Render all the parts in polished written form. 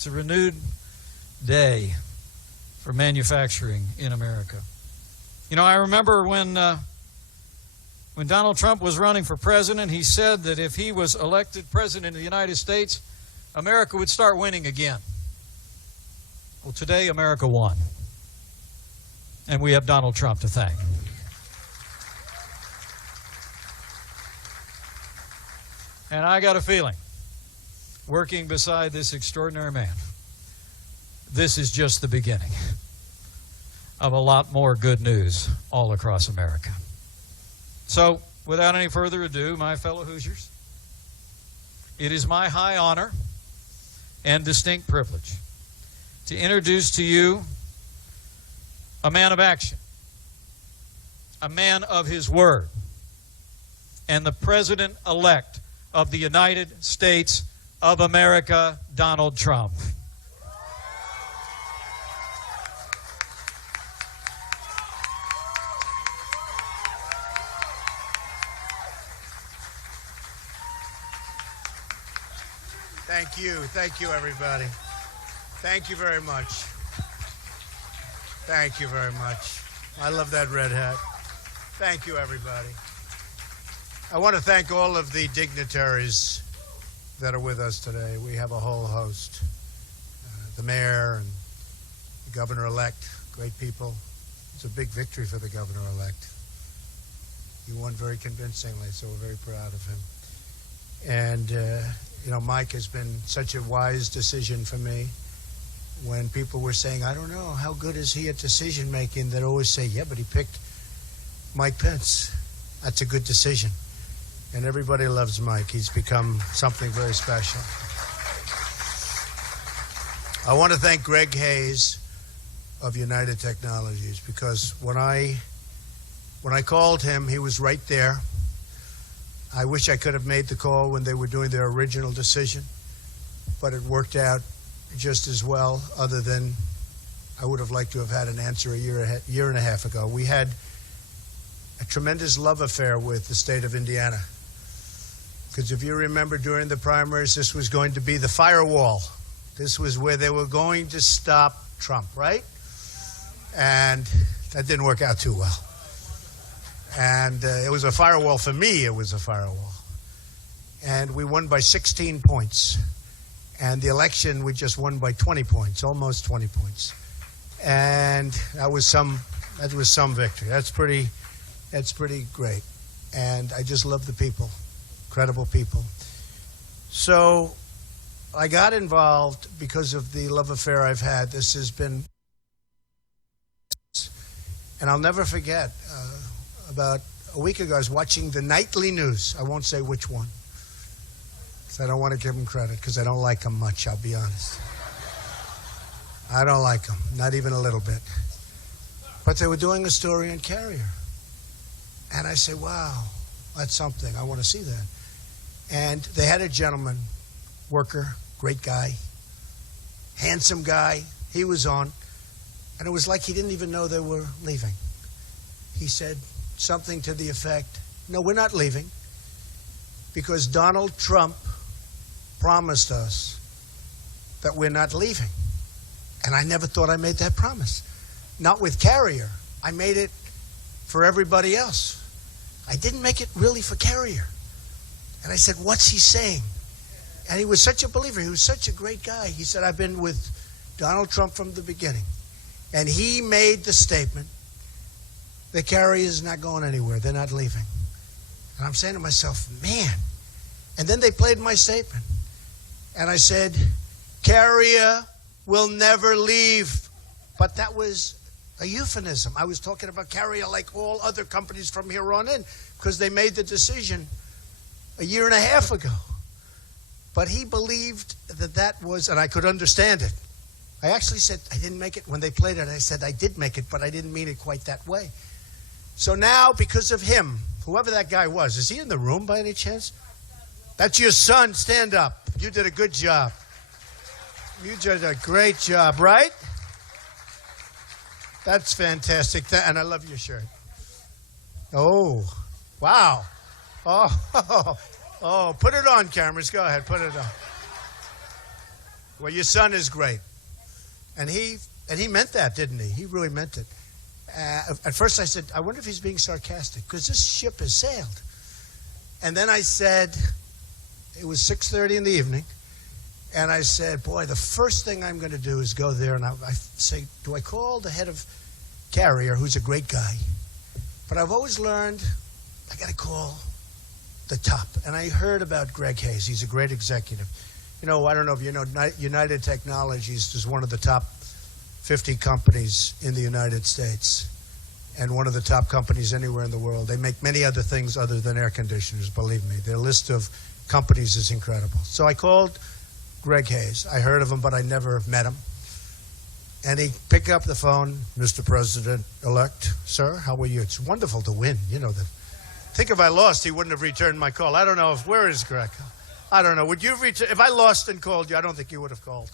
It's a renewed day for manufacturing in America. You know, I remember when Donald Trump was running for president, he said that if he was elected president of the United States, America would start winning again. Well, today America won. And we have Donald Trump to thank. And I got a feeling, working beside this extraordinary man, this is just the beginning of a lot more good news all across America. So, without any further ado, my fellow Hoosiers, it is my high honor and distinct privilege to introduce to you a man of action, a man of his word, and the President-elect of the United States of America, Donald Trump. Thank you, everybody. Thank you very much. Thank you very much. I love that red hat. Thank you, everybody. I want to thank all of the dignitaries that are with us today. We have a whole host. The mayor and the governor-elect, great people. It's a big victory for the governor-elect. He won very convincingly, so we're very proud of him. And, you know, Mike has been such a wise decision for me. When people were saying, I don't know, how good is he at decision-making, they'd always say, yeah, but he picked Mike Pence. That's a good decision. And everybody loves Mike. He's become something very special. I want to thank Greg Hayes of United Technologies, because when I called him, he was right there. I wish I could have made the call when they were doing their original decision, but it worked out just as well, other than I would have liked to have had an answer a year and a half ago. We had a tremendous love affair with the state of Indiana. Because if you remember, during the primaries, this was going to be the firewall. This was where they were going to stop Trump, right? And that didn't work out too well. And it was a firewall for me. It was a firewall. And we won by 16 points. And the election, we just won by 20 points, almost 20 points. And that was some victory. That's pretty great. And I just love the people. Incredible people. So I got involved because of the love affair I've had. This has been, and I'll never forget, about a week ago I was watching the nightly news. I won't say which one, because I don't want to give them credit, because I don't like them much, I'll be honest. I don't like them, not even a little bit. But they were doing a story on Carrier. And I say, wow, that's something. I want to see that. And they had a gentleman, worker, great guy, handsome guy. He was on. And it was like he didn't even know they were leaving. He said something to the effect, no, we're not leaving, because Donald Trump promised us that we're not leaving. And I never thought I made that promise. Not with Carrier. I made it for everybody else. I didn't make it really for Carrier. And I said, what's he saying? And he was such a believer. He was such a great guy. He said, I've been with Donald Trump from the beginning. And he made the statement that Carrier is not going anywhere. They're not leaving. And I'm saying to myself, man. And then they played my statement. And I said, Carrier will never leave. But that was a euphemism. I was talking about Carrier like all other companies from here on in, because they made the decision a year and a half ago. But he believed that was, and I could understand it. I actually said, I didn't make it. When they played it, I said, I did make it, but I didn't mean it quite that way. So now, because of him, whoever that guy was, is he in the room by any chance? That's your son. Stand up. You did a good job. You did a great job, right? That's fantastic. And I love your shirt. Oh, wow. Oh, put it on, cameras. Go ahead, put it on. Well, your son is great. And he meant that, didn't he? He really meant it. At first I said, I wonder if he's being sarcastic, because this ship has sailed. And then I said, it was 6:30 in the evening, and I said, boy, the first thing I'm going to do is go there, and I say, do I call the head of Carrier, who's a great guy? But I've always learned I got to call the top. And I heard about Greg Hayes. He's a great executive. You know, I don't know if you know, United Technologies is one of the top 50 companies in the United States and one of the top companies anywhere in the world. They make many other things other than air conditioners, believe me. Their list of companies is incredible. So I called Greg Hayes. I heard of him, but I never met him. And he picked up the phone, Mr. President-elect, sir, how are you? It's wonderful to win. You know, think if I lost, he wouldn't have returned my call. I don't know where is Greg? I don't know. Would you return? If I lost and called you, I don't think you would have called.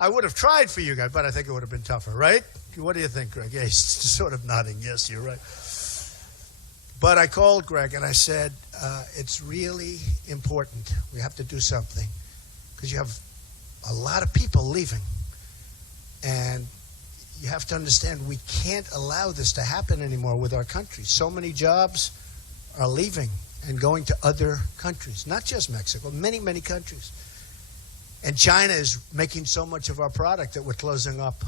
I would have tried for you guys, but I think it would have been tougher, right? What do you think, Greg? Yeah, he's sort of nodding. Yes, you're right. But I called Greg and I said, it's really important. We have to do something because you have a lot of people leaving. And you have to understand we can't allow this to happen anymore with our country. So many jobs are leaving and going to other countries, not just Mexico, many, many countries. And China is making so much of our product that we're closing up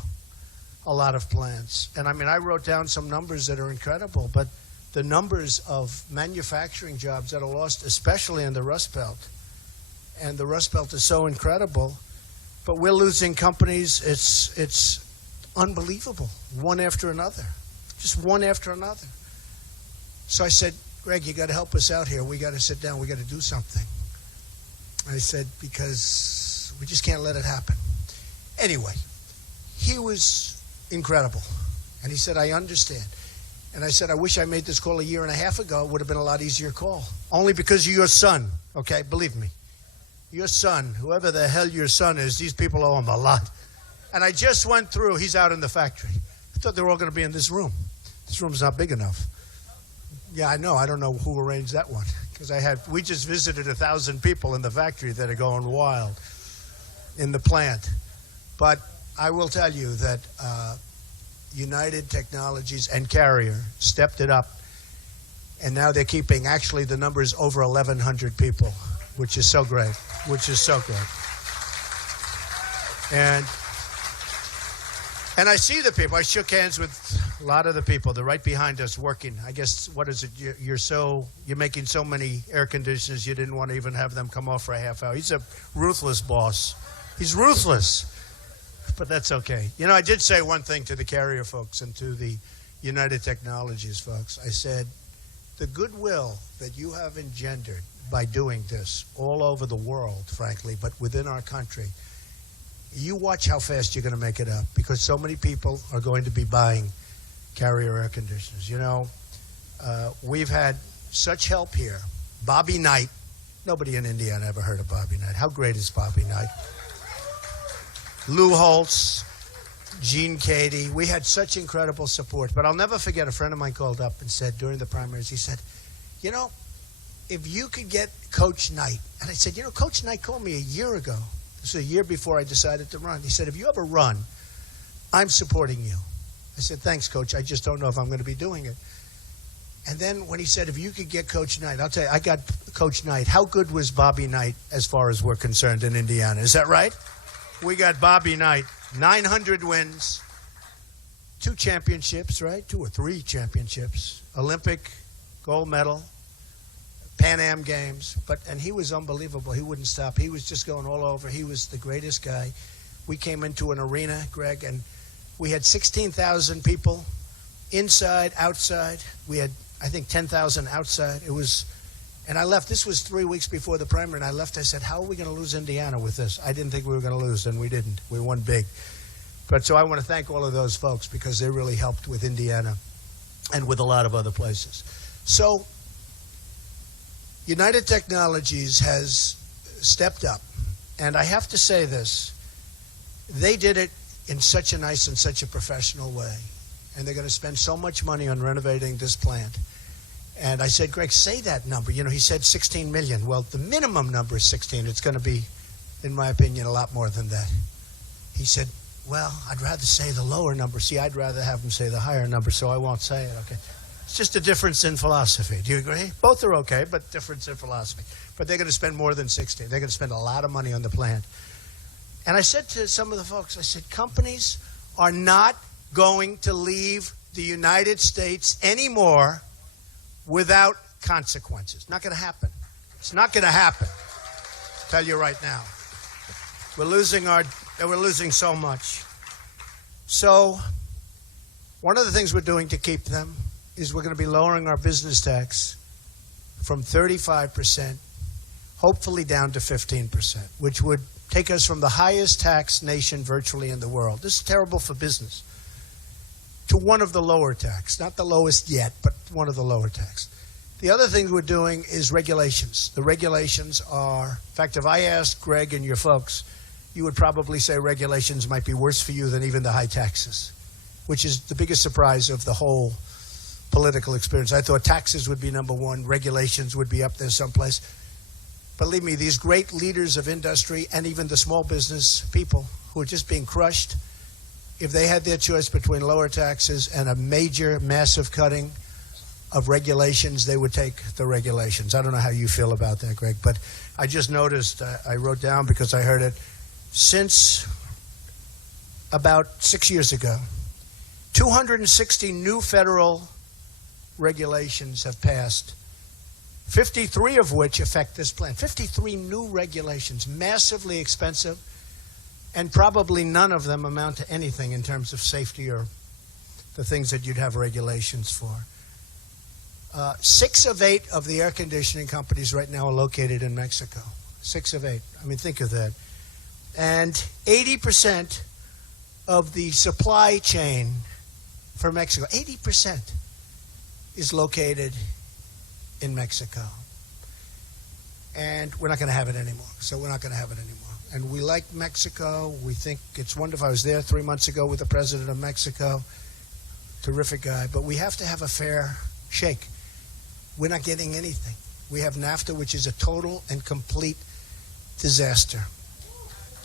a lot of plants. And I mean, I wrote down some numbers that are incredible, but the numbers of manufacturing jobs that are lost, especially in the Rust Belt, and the Rust Belt is so incredible, but we're losing companies. It's unbelievable, one after another, just one after another. So I said, Greg, you got to help us out here. We got to sit down. We got to do something. I said, because we just can't let it happen. Anyway, he was incredible. And he said, I understand. And I said, I wish I made this call a year and a half ago. It would have been a lot easier call. Only because of your son, okay? Believe me. Your son, whoever the hell your son is, these people owe him a lot. And I just went through, he's out in the factory. I thought they were all going to be in this room. This room's not big enough. Yeah, I know. I don't know who arranged that one. Because we just visited 1,000 people in the factory that are going wild in the plant. But I will tell you that United Technologies and Carrier stepped it up. And now they're keeping, actually, the numbers over 1,100 people, which is so great, And I see the people. I shook hands with a lot of the people. They're right behind us working. I guess, what is it? You're making so many air conditioners, you didn't want to even have them come off for a half hour. He's a ruthless boss. He's ruthless. But that's okay. You know, I did say one thing to the Carrier folks and to the United Technologies folks. I said, the goodwill that you have engendered by doing this all over the world, frankly, but within our country, you watch how fast you're going to make it up, because so many people are going to be buying Carrier air conditioners. You know, we've had such help here. Bobby Knight. Nobody in Indiana ever heard of Bobby Knight. How great is Bobby Knight? Lou Holtz, Gene Cady. We had such incredible support. But I'll never forget, a friend of mine called up and said during the primaries, he said, you know, if you could get Coach Knight. And I said, you know, Coach Knight called me a year ago. This was a year before I decided to run. He said, if you ever run, I'm supporting you. I said, thanks, Coach. I just don't know if I'm going to be doing it. And then when he said, if you could get Coach Knight, I'll tell you, I got Coach Knight. How good was Bobby Knight as far as we're concerned in Indiana? Is that right? We got Bobby Knight, 900 wins, 2 championships, right? 2 or 3 championships, Olympic gold medal, Pan Am Games, and he was unbelievable. He wouldn't stop. He was just going all over. He was the greatest guy. We came into an arena, Greg, and we had 16,000 people inside, outside. We had, I think, 10,000 outside. And I left. This was 3 weeks before the primary, and I left. I said, how are we going to lose Indiana with this? I didn't think we were going to lose, and we didn't. We won big. But so I want to thank all of those folks, because they really helped with Indiana and with a lot of other places. So United Technologies has stepped up, and I have to say this. They did it in such a nice and such a professional way, and they're going to spend so much money on renovating this plant. And I said, Greg, say that number. You know, he said 16 million. Well, the minimum number is 16. It's going to be in my opinion, a lot more than that. He said, well, I'd rather say the lower number. See, I'd rather have him say the higher number, so I won't say it, okay? It's just a difference in philosophy. Do you agree? Both are okay, but difference in philosophy. But they're going to spend more than 60. They're going to spend a lot of money on the plant. And I said to some of the folks, I said, companies are not going to leave the United States anymore without consequences. Not going to happen. It's not going to happen. I'll tell you right now. We're losing so much. So one of the things we're doing to keep them is we're going to be lowering our business tax from 35%, hopefully down to 15%, which would take us from the highest tax nation virtually in the world. This is terrible for business. To one of the lower tax, not the lowest yet, but one of the lower tax. The other thing we're doing is regulations. The regulations are, in fact, if I asked Greg and your folks, you would probably say regulations might be worse for you than even the high taxes, which is the biggest surprise of the whole political experience. I thought taxes would be number one, regulations would be up there someplace. Believe me, these great leaders of industry and even the small business people who are just being crushed, if they had their choice between lower taxes and a major, massive cutting of regulations, they would take the regulations. I don't know how you feel about that, Greg, but I just noticed, I wrote down because I heard it, since about 6 years ago, 260 new federal regulations have passed, 53 of which affect this plant. 53 new regulations, massively expensive, and probably none of them amount to anything in terms of safety or the things that you'd have regulations for. 6 of 8 of the air conditioning companies right now are located in Mexico. 6 of 8. I mean, think of that. And 80% of the supply chain for Mexico, 80% is located in Mexico. And we're not going to have it anymore. So we're not going to have it anymore. And we like Mexico. We think it's wonderful. I was there 3 months ago with the president of Mexico. Terrific guy. But we have to have a fair shake. We're not getting anything. We have NAFTA, which is a total and complete disaster.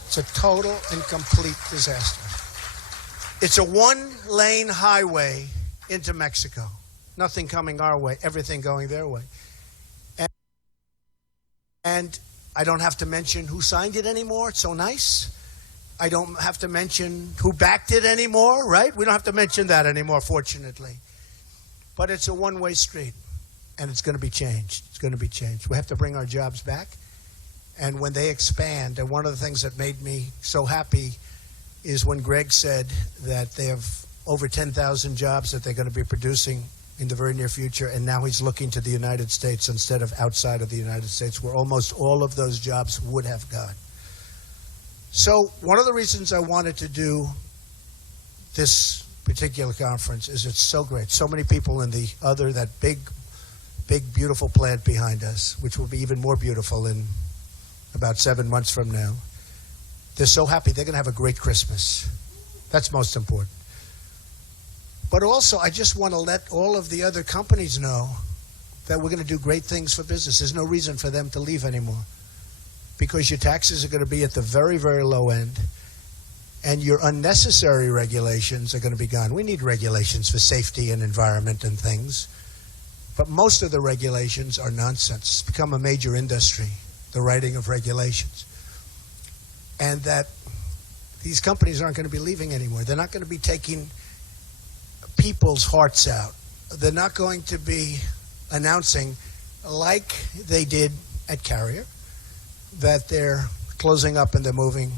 It's a total and complete disaster. It's a one-lane highway into Mexico. Nothing coming our way, everything going their way. And I don't have to mention who signed it anymore. It's so nice. I don't have to mention who backed it anymore, right? We don't have to mention that anymore, fortunately. But it's a one-way street, and it's going to be changed. It's going to be changed. We have to bring our jobs back. And when they expand, and one of the things that made me so happy is when Greg said that they have over 10,000 jobs that they're going to be producing in the very near future, and now he's looking to the United States instead of outside of the United States, where almost all of those jobs would have gone. So one of the reasons I wanted to do this particular conference is it's so great. So many people in that big, beautiful plant behind us, which will be even more beautiful in about 7 months from now. They're so happy. They're going to have a great Christmas. That's most important. But also, I just want to let all of the other companies know that we're going to do great things for business. There's no reason for them to leave anymore because your taxes are going to be at the very, very low end, and your unnecessary regulations are going to be gone. We need regulations for safety and environment and things, but most of the regulations are nonsense. It's become a major industry, the writing of regulations. And that these companies aren't going to be leaving anymore. They're not going to be taking people's hearts out. They're not going to be announcing, like they did at Carrier, that they're closing up and they're moving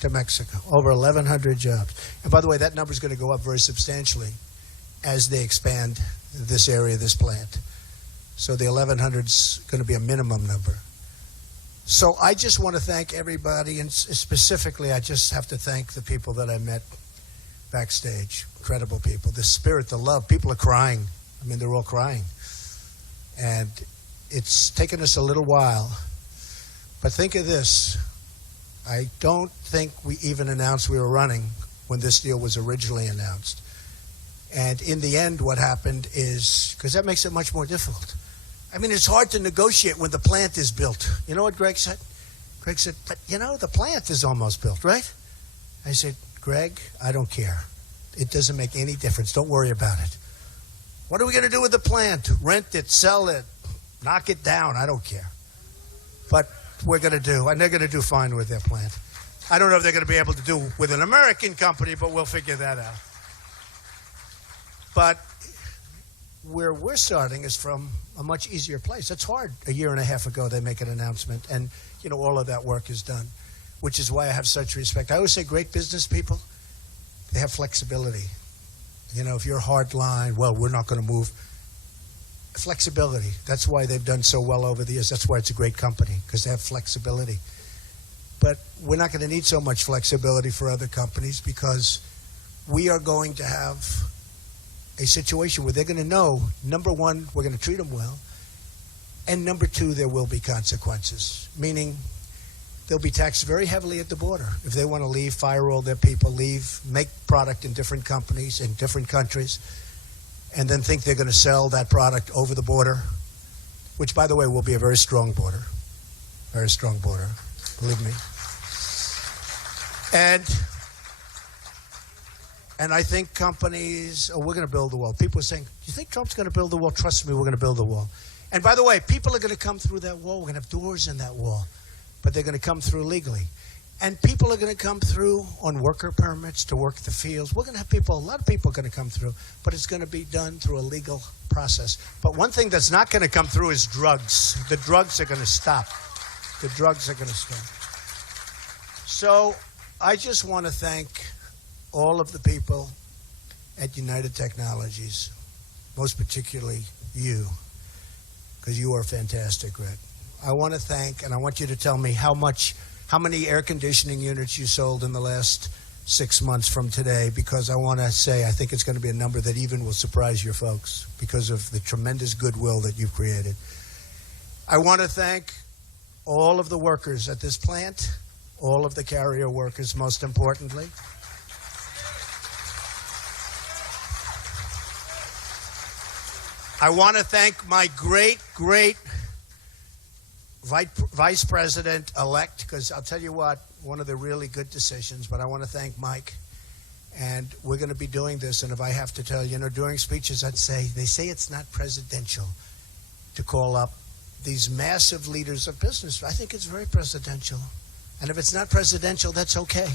to Mexico. Over 1,100 jobs. And by the way, that number is going to go up very substantially as they expand this area, this plant. So the 1,100 is going to be a minimum number. So I just want to thank everybody, and specifically I just have to thank the people that I met backstage. Incredible people. The spirit, the love. People are crying. I mean, they're all crying. And it's taken us a little while. But think of this. I don't think we even announced we were running when this deal was originally announced. And in the end, what happened is, because that makes it much more difficult. I mean, it's hard to negotiate when the plant is built. You know what Greg said? Greg said, but the plant is almost built, right? I said, Greg, I don't care. It doesn't make any difference. Don't worry about it. What are we going to do with the plant? Rent it, sell it, knock it down. I don't care. But we're going to do, and they're going to do fine with their plant. I don't know if they're going to be able to do with an American company, but we'll figure that out. But where we're starting is from a much easier place. It's hard. A year and a half ago, they make an announcement, and all of that work is done, which is why I have such respect. I always say great business people, they have flexibility. If you're hard line, well, we're not going to move. Flexibility. That's why they've done so well over the years. That's why it's a great company, because they have flexibility. But we're not going to need so much flexibility for other companies, because we are going to have a situation where they're going to know, number one, we're going to treat them well, and number two, there will be consequences, meaning they'll be taxed very heavily at the border. If they want to leave, fire all their people, leave, make product in different companies, in different countries, and then think they're going to sell that product over the border, which, by the way, will be a very strong border. Very strong border, believe me. And I think companies, we're going to build the wall. People are saying, do you think Trump's going to build the wall? Trust me, we're going to build the wall. And by the way, people are going to come through that wall. We're going to have doors in that wall. But they're going to come through legally. And people are going to come through on worker permits to work the fields. We're going to have people, a lot of people are going to come through, but it's going to be done through a legal process. But one thing that's not going to come through is drugs. The drugs are going to stop. The drugs are going to stop. So I just want to thank all of the people at United Technologies, most particularly you, because you are fantastic, Greg. I want to thank, and I want you to tell me how many air conditioning units you sold in the last 6 months from today, because I want to say I think it's going to be a number that even will surprise your folks because of the tremendous goodwill that you've created. I want to thank all of the workers at this plant, all of the carrier workers, most importantly. I want to thank my great Vice President-elect, because I'll tell you what, one of the really good decisions, but I want to thank Mike. And we're going to be doing this, and if I have to tell you, during speeches I'd say, they say it's not presidential to call up these massive leaders of business. I think it's very presidential. And if it's not presidential, that's okay.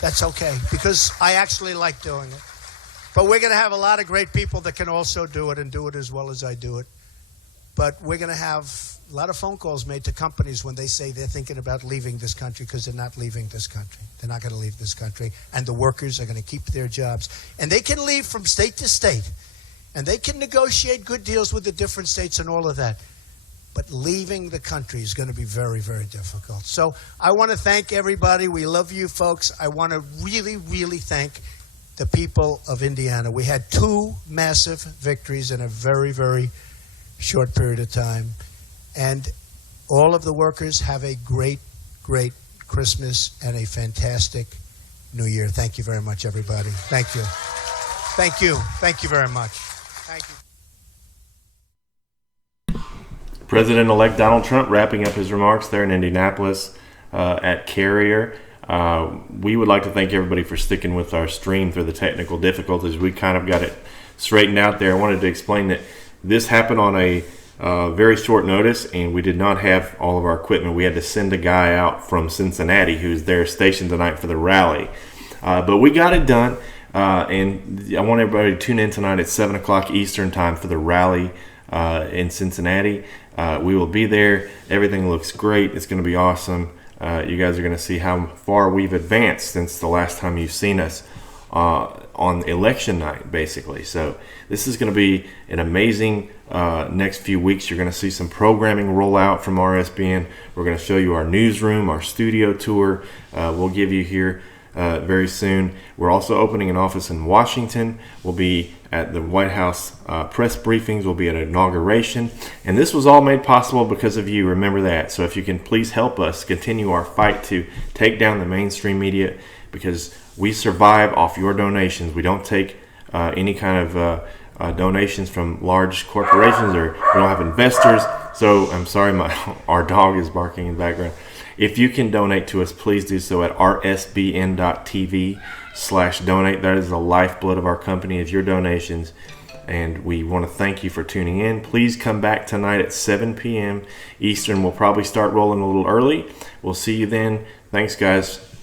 That's okay, because I actually like doing it. But we're going to have a lot of great people that can also do it and do it as well as I do it. But we're going to have a lot of phone calls made to companies when they say they're thinking about leaving this country, because they're not leaving this country. They're not going to leave this country. And the workers are going to keep their jobs. And they can leave from state to state. And they can negotiate good deals with the different states and all of that. But leaving the country is going to be very, very difficult. So I want to thank everybody. We love you folks. I want to really, really thank the people of Indiana. We had 2 massive victories in a very, very short period of time. And all of the workers have a great, great Christmas and a fantastic New Year. Thank you very much, everybody. Thank you. Thank you. Thank you very much. Thank you. President-elect Donald Trump wrapping up his remarks there in Indianapolis at Carrier. We would like to thank everybody for sticking with our stream through the technical difficulties. We kind of got it straightened out there. I wanted to explain that this happened on a very short notice, and we did not have all of our equipment. We had to send a guy out from Cincinnati who's there stationed tonight for the rally. But we got it done, and I want everybody to tune in tonight at 7 o'clock Eastern time for the rally in Cincinnati. We will be there. Everything looks great. It's going to be awesome. You guys are going to see how far we've advanced since the last time you've seen us on election night, basically. So this is going to be an amazing next few weeks. You're going to see some programming roll out from RSBN. We're going to show you our newsroom, our studio tour. We'll give you here very soon. We're also opening an office in Washington. We'll be at the White House press briefings. We'll be at inauguration. And this was all made possible because of you. Remember that. So if you can please help us continue our fight to take down the mainstream media, because we survive off your donations. We don't take any kind of donations from large corporations, or we don't have investors. So I'm sorry, our dog is barking in the background. If you can donate to us, please do so at rsbn.tv/donate. That is the lifeblood of our company, is your donations. And we want to thank you for tuning in. Please come back tonight at 7 p.m. Eastern. We'll probably start rolling a little early. We'll see you then. Thanks, guys.